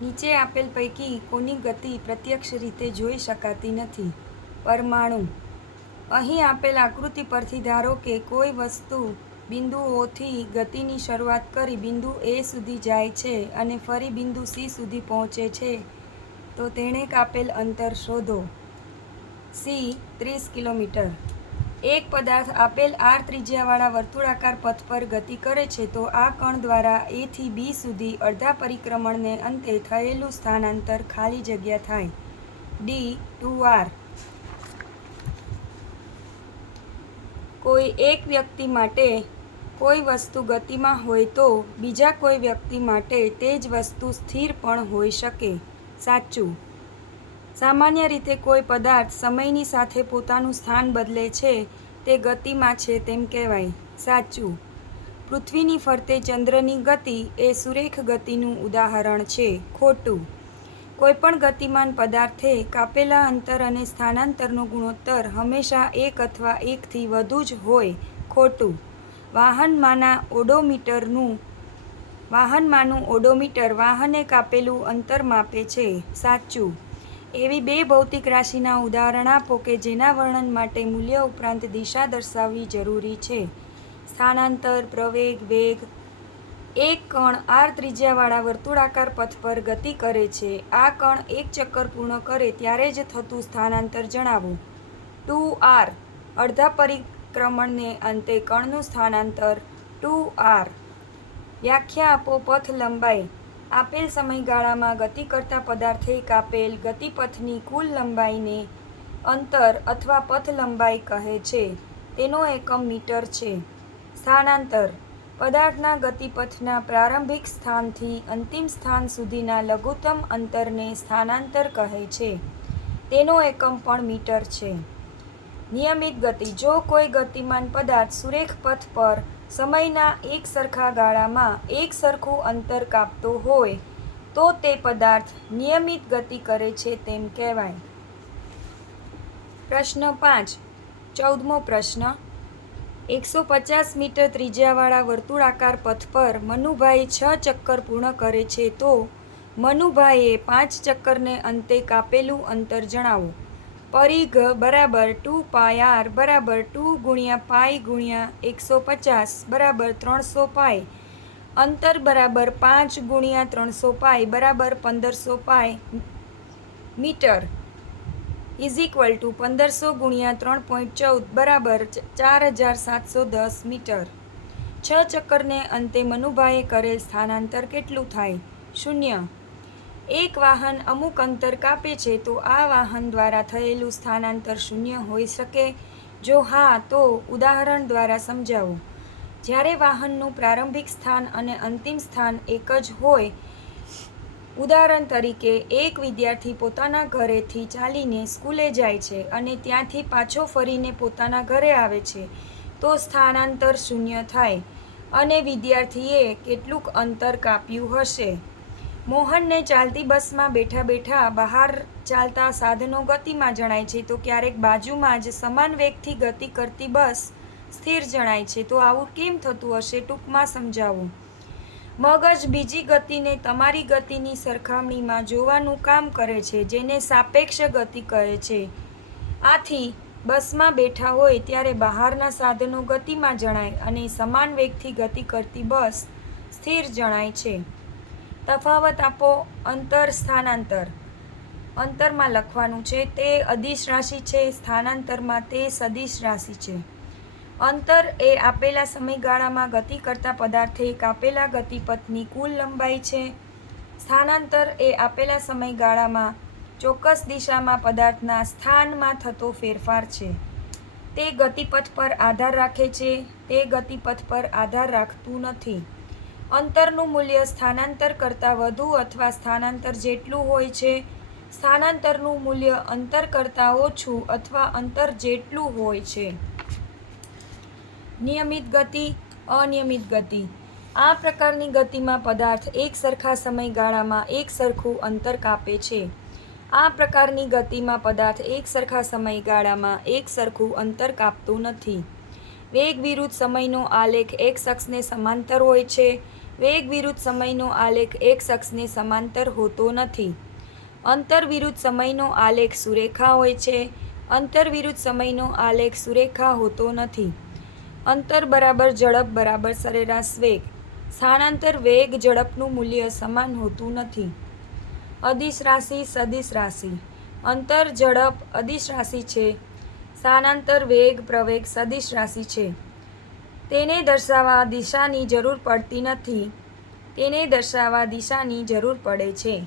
નીચે આપેલ પૈકી કોની ગતિ પ્રત્યક્ષ રીતે જોઈ શકાતી નથી? પરમાણુ. અહીં આપેલ આકૃતિ પરથી ધારો કે કોઈ વસ્તુ બિંદુ ઓથી ગતિની શરૂઆત કરી બિંદુ એ સુધી જાય છે અને ફરી બિંદુ સી સુધી પહોંચે છે, તો તેણે કાપેલ અંતર શોધો. C 30 kilometre. એક પદાર્થ આપેલ r ત્રિજ્યાવાળા વર્તુળાકાર પથ પર ગતિ કરે છે તો આ કણ દ્વારા A થી B સુધી અડધા પરિક્રમણને અંતે થયેલું સ્થાનાંતર ખાલી જગ્યા થાય. D 2r. કોઈ એક વ્યક્તિ માટે કોઈ વસ્તુ ગતિમાં હોય તો બીજા કોઈ વ્યક્તિ માટે તે જ વસ્તુ સ્થિર પણ હોઈ શકે. સાચું. સામાન્ય રીતે કોઈ પદાર્થ સમયની સાથે પોતાનું સ્થાન બદલે છે તે ગતિમાં છે તેમ કહેવાય. સાચું. પૃથ્વીની ફરતે ચંદ્રની ગતિ એ સુરેખ ગતિનું ઉદાહરણ છે. ખોટું. કોઈપણ ગતિમાન પદાર્થે કાપેલા અંતર અને સ્થાનાંતરનો ગુણોત્તર હંમેશા 1 અથવા 1 થી વધુ જ હોય. ખોટું. વાહનમાંનું ઓડોમીટર વાહને કાપેલું અંતર માપે છે. સાચું. એવી બે ભૌતિક રાશિના ઉદાહરણ આપો કે જેના વર્ણન માટે મૂલ્ય ઉપરાંત દિશા દર્શાવવી જરૂરી છે. સ્થાનાંતર, પ્રવેગ, વેગ. એક કણ r ત્રિજ્યાવાળા વર્તુળાકાર પથ પર ગતિ કરે છે. આ કણ એક ચક્કર પૂર્ણ કરે ત્યારે જ થતું સ્થાનાંતર જણાવો. 2r. અડધા પરિક્રમણને અંતે કણનું સ્થાનાંતર 2r. વ્યાખ્યા આપો પથ લંબાઈ. આપેલ સમયગાળામાં ગતિ કરતા પદાર્થે કાપેલ ગતિપથની કુલ લંબાઈને અંતર અથવા પથ લંબાઈ કહે છે. તેનો એકમ મીટર છે. સ્થાનાંતર. પદાર્થના ગતિપથના પ્રારંભિક સ્થાનથી અંતિમ સ્થાન સુધીના લઘુત્તમ અંતરને સ્થાનાંતર કહે છે. તેનો એકમ પણ મીટર છે. નિયમિત ગતિ. જો કોઈ ગતિમાન પદાર્થ સુરેખ પથ પર સમયના એક સરખા ગાળામાં એક સરખું અંતર કાપતો હોય તો તે પદાર્થ નિયમિત ગતિ કરે છે તેમ કહેવાય. પ્રશ્ન 5. 14મો પ્રશ્ન. 150 મીટર ત્રિજ્યાવાળા વર્તુળાકાર પથ પર મનુભાઈ 6 ચક્કર પૂર્ણ કરે છે તો મનુભાઈએ 5 ચક્કરને અંતે કાપેલું અંતર જણાવો. પરિઘ બરાબર 2πr બરાબર 2 ગુણ્યા પાઈ ગુણ્યા 150 બરાબર 300 પાઈ. અંતર બરાબર 5 ગુણ્યા 300 પાઈ બરાબર 1500 પાઈ મીટર ઇઝ ઇક્વલ ટુ 1500 ગુણ્યા 3.14 બરાબર 4710 મીટર. 6 ચક્કરને અંતે મનુભાઈએ કરેલ સ્થાનાંતર કેટલું થાય? 0. એક વાહન અમુક અંતર કાપે છે તો આ વાહન દ્વારા થયેલું સ્થાનાંતર 0 હોઈ શકે? જો હા તો ઉદાહરણ દ્વારા સમજાવો. જ્યારે વાહનનું પ્રારંભિક સ્થાન અને અંતિમ સ્થાન એક જ હોય, ઉદાહરણ તરીકે એક વિદ્યાર્થી પોતાના ઘરેથી ચાલીને સ્કૂલે જાય છે અને ત્યાંથી પાછો ફરીને પોતાના ઘરે આવે છે, તો સ્થાનાંતર 0 થાય અને વિદ્યાર્થીએ કેટલુંક અંતર કાપ્યું હશે. મોહનને ચાલતી બસમાં બેઠા બેઠા બહાર ચાલતા સાધનો ગતિમાં જણાય છે તો ક્યારેક બાજુમાં જ સમાન વેગથી ગતિ કરતી બસ સ્થિર જણાય છે. તો આવું કેમ થતું હશે? ટૂંકમાં સમજાવો. મગજ બીજી ગતિને તમારી ગતિની સરખામણીમાં જોવાનું કામ કરે છે, જેને સાપેક્ષ ગતિ કહે છે. આથી બસમાં બેઠા હોય ત્યારે બહારના સાધનો ગતિમાં જણાય અને સમાન વેગથી ગતિ કરતી બસ સ્થિર જણાય છે. તફાવત આપો. અંતર, સ્થાનાંતર. અંતરમાં લખવાનું છે તે અદિશ રાશિ છે, સ્થાનાંતરમાં તે સદિશ રાશિ છે. અંતર એ આપેલા સમયગાળામાં ગતિ કરતા પદાર્થે કાપેલા ગતિપથની કુલ લંબાઈ છે. સ્થાનાંતર એ આપેલા સમયગાળામાં ચોક્કસ દિશામાં પદાર્થના સ્થાનમાં થતો ફેરફાર છે. તે ગતિપથ પર આધાર રાખે છે, તે ગતિપથ પર આધાર રાખતું નથી. અંતરનું મૂલ્ય સ્થાનાંતર કરતાં વધુ અથવા સ્થાનાંતર જેટલું હોય છે. સ્થાનાંતરનું મૂલ્ય અંતર કરતાં ઓછું અથવા અંતર જેટલું હોય છે. નિયમિત ગતિ, અનિયમિત ગતિ. આ પ્રકારની ગતિમાં પદાર્થ એક સરખા સમયગાળામાં એક સરખું અંતર કાપે છે. આ પ્રકારની ગતિમાં પદાર્થ એક સરખા સમયગાળામાં એક સરખું અંતર કાપતું નથી. વેગ વિરુદ્ધ સમયનો આલેખ એક્સ અક્ષને સમાંતર હોય છે. વેગ વિરુદ્ધ સમયનો આલેખ એક શખ્સને સમાંતર હોતો નથી. અંતર વિરુદ્ધ સમયનો આલેખ સુરેખા હોય છે. અંતર વિરુદ્ધ સમયનો આલેખ સુરેખા હોતો નથી. અંતર બરાબર ઝડપ બરાબર સરેરાશ વેગ. સ્થાનાંતર વેગ ઝડપનું મૂલ્ય સમાન હોતું નથી. અદિશ રાશિ સદિશ રાશિ. અંતર ઝડપ અદિશ રાશિ છે. સ્થાનાંતર વેગ પ્રવેગ સદિશ રાશિ છે. તેને દર્શાવવા દિશાની જરૂર પડતી નથી. તેને દર્શાવવા દિશાની જરૂર પડે છે.